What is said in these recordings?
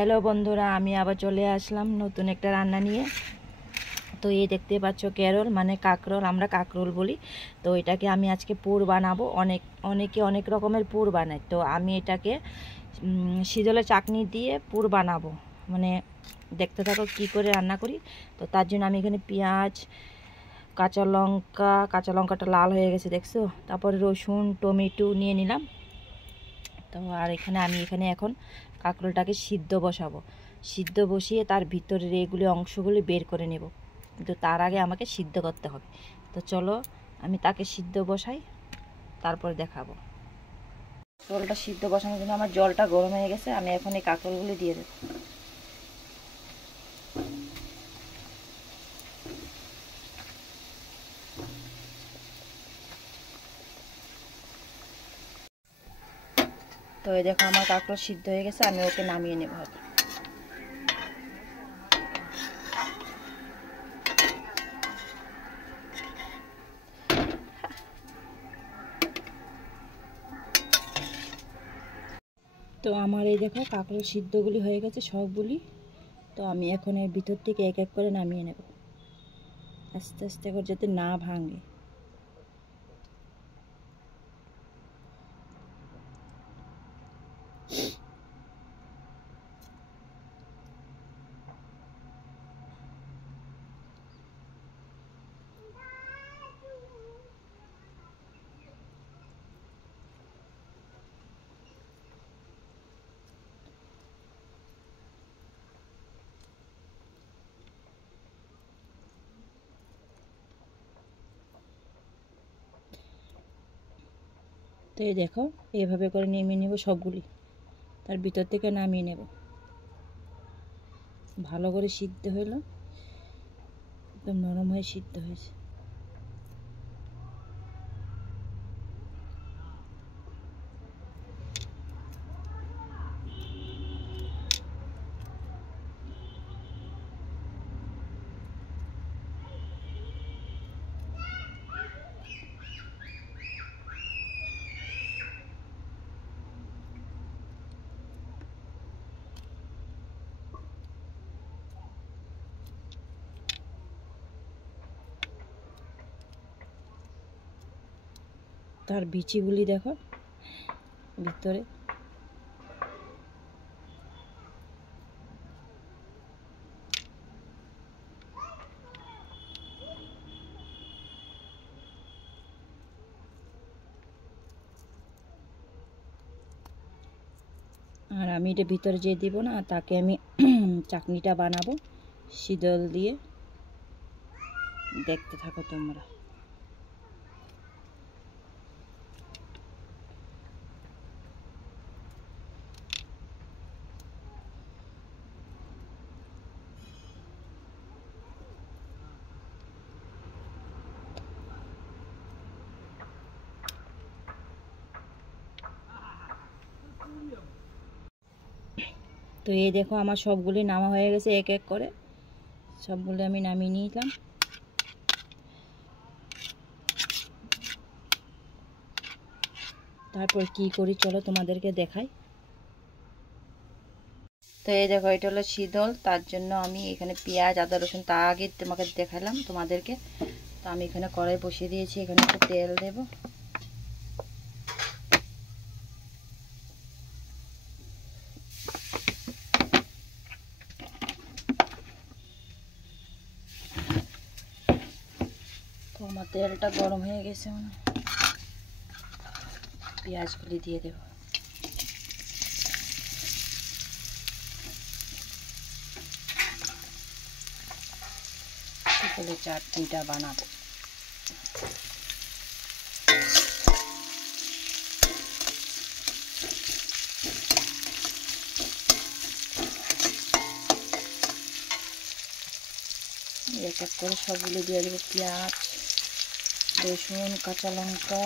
Hello বন্ধুরা, আমি আবার চলে আসলাম নতুন একটা রান্না নিয়ে। তো এই দেখতে পাচ্ছ ক্যারল মানে কাঁকরোল, আমরা কাঁকরোল বলি। তো এটাকে আমি আজকে পুর বানাবো। অনেকে অনেক রকমের পুর বানায়, তো আমি এটাকে শীতলের চাটনি দিয়ে পুর বানাবো। মানে দেখতে থাকো কি করে রান্না করি। তো তার জন্য আমি এখানে পেঁয়াজ, কাঁচা লঙ্কাটা লাল হয়ে গেছে দেখছো, তারপরে রসুন টমেটো নিয়ে নিলাম। তো আর আমি এখানে এখন কাঁকরোলটাকে সিদ্ধ বসাবো। সিদ্ধ বসিয়ে তার ভিতরের এগুলি অংশগুলি বের করে নেব, কিন্তু তার আগে আমাকে সিদ্ধ করতে হবে। তো চলো আমি তাকে সিদ্ধ বসাই, তারপরে দেখাবো। কাঁকরোলটা সিদ্ধ বসানোর জন্য আমার জলটা গরম হয়ে গেছে, আমি এখন এই কাঁকরোলগুলি দিয়ে দেবো। তো এই দেখো আমার কাঁকরোল সিদ্ধ হয়ে গেছে, আমি ওকে নামিয়ে নেব। তো আমার এই দেখো কাঁকরোল সিদ্ধগুলি হয়ে গেছে সবগুলি। তো আমি এখন এর ভিতর থেকে এক এক করে নামিয়ে নেব, আস্তে আস্তে করে যাতে না ভাঙে। তো এই দেখো এইভাবে করে নামিয়ে নেব সবগুলি, তার ভিতর থেকে নামিয়ে নেব। ভালো করে সিদ্ধ হলো, একদম নরম হয়ে সিদ্ধ হয়েছে। তার বিচিগুলি দেখো ভিতরে। আর আমি এটা ভিতরে যে দিব না, তাকে আমি চাটনিটা বানাবো শীতল দিয়ে, দেখতে থাকো তোমরা। তো এই দেখো আমার সবগুলি নামা হয়ে গেছে, এক এক করে সবগুলো আমি নামিয়ে নিলাম। তারপর কি করি চলো তোমাদেরকে দেখাই। তো এই দেখো এটা হলো শীতল, তার জন্য আমি এখানে পেঁয়াজ আদা রসুন তা আগে তোমাকে দেখালাম তোমাদেরকে। তো আমি এখানে কড়াই বসিয়ে দিয়েছি, এখানে একটু তেল দেব। তো আমার তেলটা গরম হয়ে গেছে, পেঁয়াজগুলি দিয়ে দেব। তাহলে চাটনিটা বানাবো। এক এক করে সবগুলো দিয়ে দেবো, পেঁয়াজ রসুন কাঁচা লঙ্কা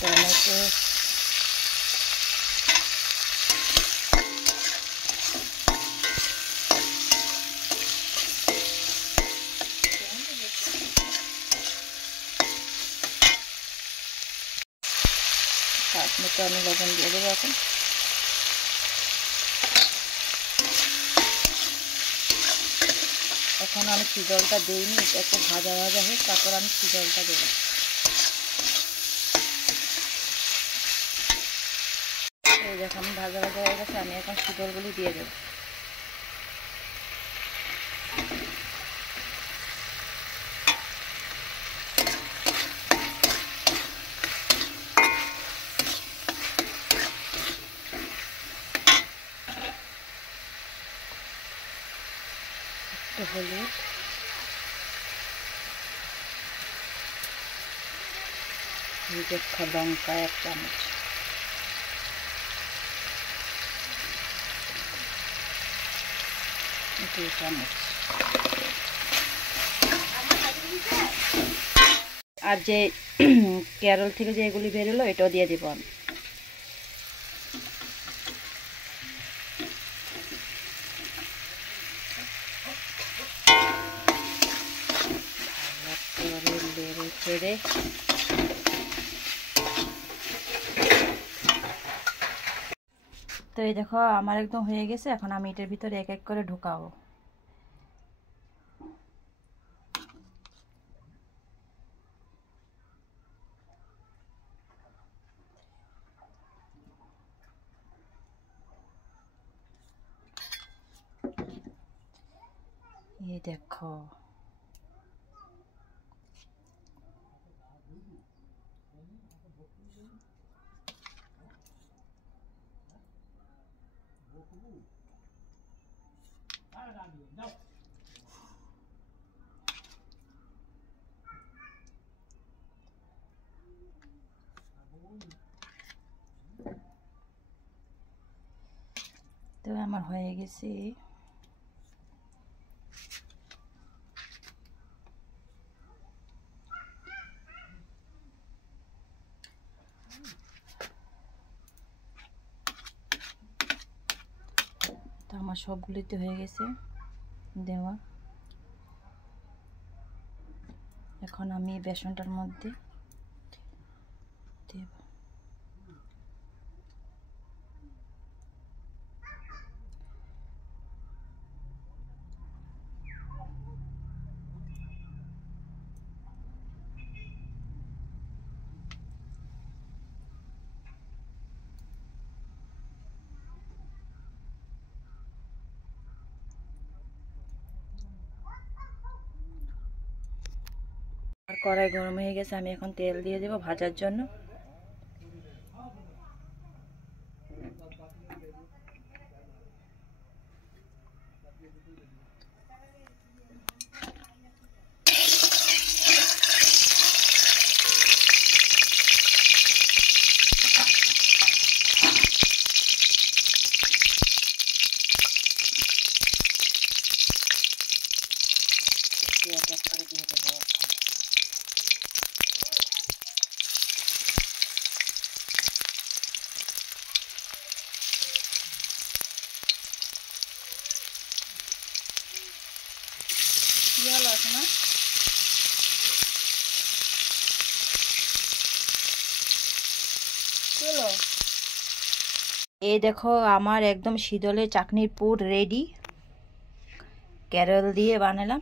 টমেটো। একটু আমি লবণ দিয়ে দেবো এখন। এখন আমি জলটা দিইনি, একটু ভাজা ভাজা হোক, তারপর আমি জলটা দেবো। এই যখন ভাজা ভাজা হয়ে গেছে, আমি এখন জলগুলি দিয়ে দেবো। একটু হলুদ, লঙ্কা 1 চামচ, আর যে কেরল থেকে যে এগুলি বেরোলো এটাও দিয়ে দেবো আমি। নেড়ে ছেড়ে তো এই দেখো আমার একদম হয়ে গেছে। এখন আমি এটার ভিতরে এক এক করে ঢুকাবো। এই দেখো তো আমার হয়ে গেছে। তো আমার সবগুলিতে হয়ে গেছে দেওয়া। এখন আমি বেসনটার মধ্যে দেব। আর কড়াই গরম হয়ে গেছে, আমি এখন তেল দিয়ে দেব ভাজার জন্য। দিয়ে দেবো। কি হলো এখন? এই দেখো আমার একদম শীতলে চাটনির পুর রেডি। কেরল দিয়ে বানালাম,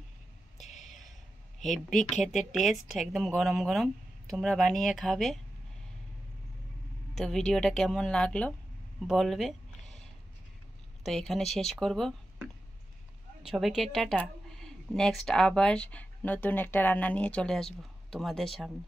হেভি খেতে টেস্ট, একদম গরম গরম। তোমরা বানিয়ে খাবে। তো ভিডিওটা কেমন লাগলো বলবে। তো এখানে শেষ করব। সবাইকে টাটা। নেক্সট আবার নতুন একটা রান্না নিয়ে চলে আসবো তোমাদের সামনে।